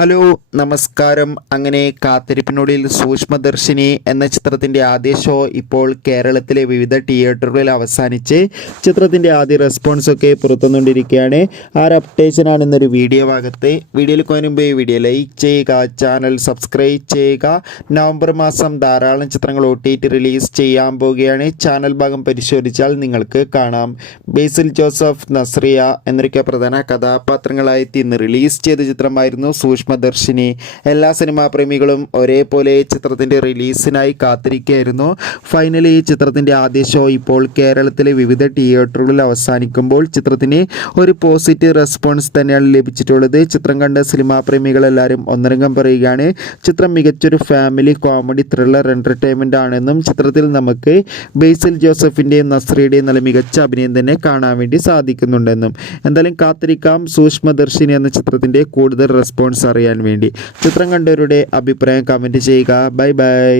Hello നമസ്കാരം. അങ്ങനെ കാത്തിരിപ്പിനൊടുവിൽ സൂക്ഷ്മദർശിനി എന്ന ചിത്രത്തിൻ്റെ ആദ്യ ഷോ ഇപ്പോൾ കേരളത്തിലെ വിവിധ തിയേറ്ററുകളിൽ അവസാനിച്ച് ചിത്രത്തിൻ്റെ ആദ്യ റെസ്പോൺസൊക്കെ പുറത്തുകൊണ്ടിരിക്കുകയാണ്. ആ ഒരു അപ്ഡേഷനാണ് ഇന്നൊരു വീഡിയോ ഭാഗത്ത്. വീഡിയോയിൽ മുമ്പ് വീഡിയോ ലൈക്ക് ചെയ്യുക, ചാനൽ സബ്സ്ക്രൈബ് ചെയ്യുക. നവംബർ മാസം ധാരാളം ചിത്രങ്ങൾ OTT റിലീസ് ചെയ്യാൻ പോവുകയാണ്. ചാനൽ ഭാഗം പരിശോധിച്ചാൽ നിങ്ങൾക്ക് കാണാം. ബേസിൽ ജോസഫ്, നസ്രിയ എന്നൊക്കെ പ്രധാന കഥാപാത്രങ്ങളായി ഇന്ന് റിലീസ് ചെയ്ത ചിത്രമായിരുന്നു സൂക്ഷ്മദർശിനി. എല്ലാ സിനിമാ പ്രേമികളും ഒരേപോലെ ചിത്രത്തിൻ്റെ റിലീസിനായി കാത്തിരിക്കുകയായിരുന്നു. ഫൈനലി ഈ ചിത്രത്തിൻ്റെ ആദ്യ ഷോ ഇപ്പോൾ കേരളത്തിലെ വിവിധ തിയേറ്ററുകളിൽ അവസാനിക്കുമ്പോൾ ചിത്രത്തിന് ഒരു പോസിറ്റീവ് റെസ്പോൺസ് തന്നെയാണ് ലഭിച്ചിട്ടുള്ളത്. ചിത്രം കണ്ട സിനിമാ പ്രേമികളെല്ലാവരും ഒന്നരംഗം പറയുകയാണ്. ചിത്രം മികച്ചൊരു ഫാമിലി കോമഡി ത്രില്ലർ എൻ്റർടൈൻമെൻ്റ് ആണെന്നും ചിത്രത്തിൽ നമുക്ക് ബേസിൽ ജോസഫിൻ്റെയും നസ്രിയുടെയും നല്ല മികച്ച അഭിനയം തന്നെ കാണാൻ വേണ്ടി സാധിക്കുന്നുണ്ടെന്നും. എന്തായാലും കാത്തിരിക്കാം സൂക്ഷ്മദർശിനി എന്ന ചിത്രത്തിൻ്റെ കൂടുതൽ റെസ്പോൺസ് അറിയാൻ വേണ്ടി. ചിത്രം കണ്ടവരുടെ അഭിപ്രായം കമൻറ്റ് ചെയ്യുക. Bye bye.